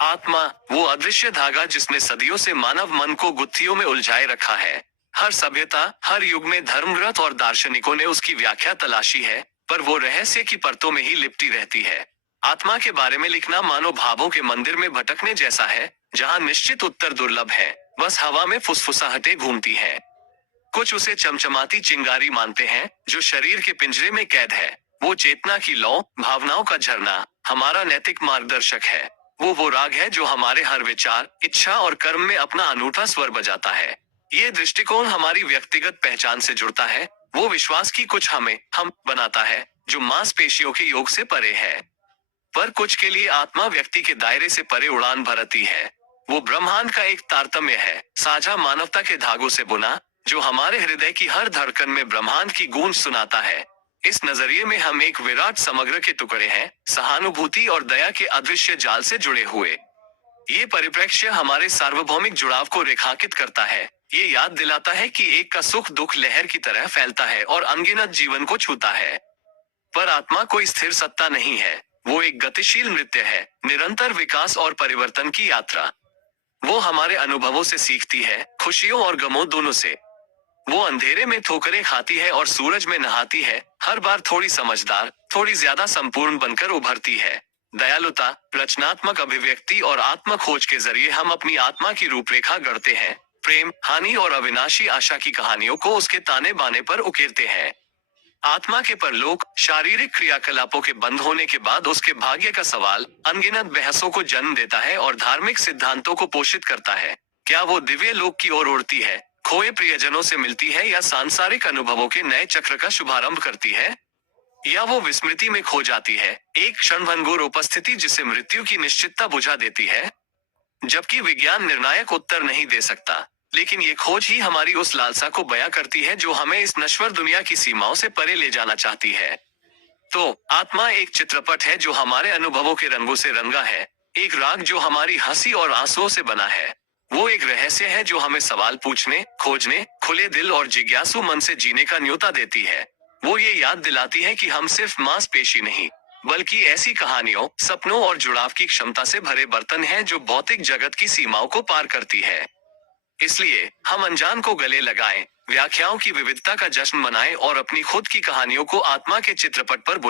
आत्मा वो अदृश्य धागा जिसने सदियों से मानव मन को गुत्थियों में उलझाए रखा है। हर सभ्यता, हर युग में धर्मग्रंथ और दार्शनिकों ने उसकी व्याख्या तलाशी है, पर वो रहस्य की परतों में ही लिपटी रहती है। आत्मा के बारे में लिखना मानो भावों के मंदिर में भटकने जैसा है, जहाँ निश्चित उत्तर दुर्लभ है, बस हवा में फुसफुसाहटें घूमती हैं। कुछ उसे चमचमाती चिंगारी मानते हैं, जो शरीर के पिंजरे में कैद है। वो चेतना की लौ, भावनाओं का झरना, हमारा नैतिक मार्गदर्शक है। वो राग है जो हमारे हर विचार, इच्छा और कर्म में अपना अनूठा स्वर बजाता है। ये दृष्टिकोण हमारी व्यक्तिगत पहचान से जुड़ता है। वो विश्वास की कुछ हमें हम बनाता है, जो मांसपेशियों के योग से परे है। पर कुछ के लिए आत्मा व्यक्ति के दायरे से परे उड़ान भरती है। वो ब्रह्मांड का एक तारतम्य है, साझा मानवता के धागों से बुना, जो हमारे हृदय की हर धड़कन में ब्रह्मांड की गूंज सुनाता है। इस नजरिए में हम एक विराट समग्र के टुकड़े हैं, सहानुभूति और दया के अदृश्य जाल से जुड़े हुए। ये परिप्रेक्ष्य हमारे सार्वभौमिक जुड़ाव को रेखांकित करता है। ये याद दिलाता है कि एक का सुख दुख लहर की तरह फैलता है और अनगिनत जीवन को छूता है। पर आत्मा कोई स्थिर सत्ता नहीं है। वो एक गतिशील नृत्य है, निरंतर विकास और परिवर्तन की यात्रा। वो हमारे अनुभवों से सीखती है, खुशियों और गमों दोनों से। वो अंधेरे में ठोकरें खाती है और सूरज में नहाती है, हर बार थोड़ी समझदार, थोड़ी ज्यादा संपूर्ण बनकर उभरती है। दयालुता, रचनात्मक अभिव्यक्ति और आत्म खोज के जरिए हम अपनी आत्मा की रूपरेखा गढ़ते हैं। प्रेम, हानि और अविनाशी आशा की कहानियों को उसके ताने बाने पर उकेरते हैं। आत्मा के परलोक, शारीरिक क्रियाकलापों के बंद होने के बाद उसके भाग्य का सवाल अनगिनत बहसों को जन्म देता है और धार्मिक सिद्धांतों को पोषित करता है। क्या वो दिव्य लोक की ओर उड़ती है, खोए प्रियजनों से मिलती है, या सांसारिक अनुभवों के नए चक्र का शुभारंभ करती है? या वो विस्मृति में खो जाती है, एक क्षणभंगुर उपस्थिति जिसे मृत्यु की निश्चितता बुझा देती है? जबकि विज्ञान निर्णायक उत्तर नहीं दे सकता, लेकिन ये खोज ही हमारी उस लालसा को बयां करती है जो हमें इस नश्वर दुनिया की सीमाओं से परे ले जाना चाहती है। तो आत्मा एक चित्रपट है जो हमारे अनुभवों के रंगों से रंगा है, एक राग जो हमारी हंसी और आंसुओं से बना है। वो एक रहस्य है जो हमें सवाल पूछने, खोजने, खुले दिल और जिज्ञासु मन से जीने का न्योता देती है। वो ये याद दिलाती है कि हम सिर्फ मांसपेशी नहीं, बल्कि ऐसी कहानियों, सपनों और जुड़ाव की क्षमता से भरे बर्तन हैं जो भौतिक जगत की सीमाओं को पार करती है। इसलिए हम अनजान को गले लगाएं, व्याख्याओं की विविधता का जश्न मनाएं और अपनी खुद की कहानियों को आत्मा के चित्रपट पर बुनें।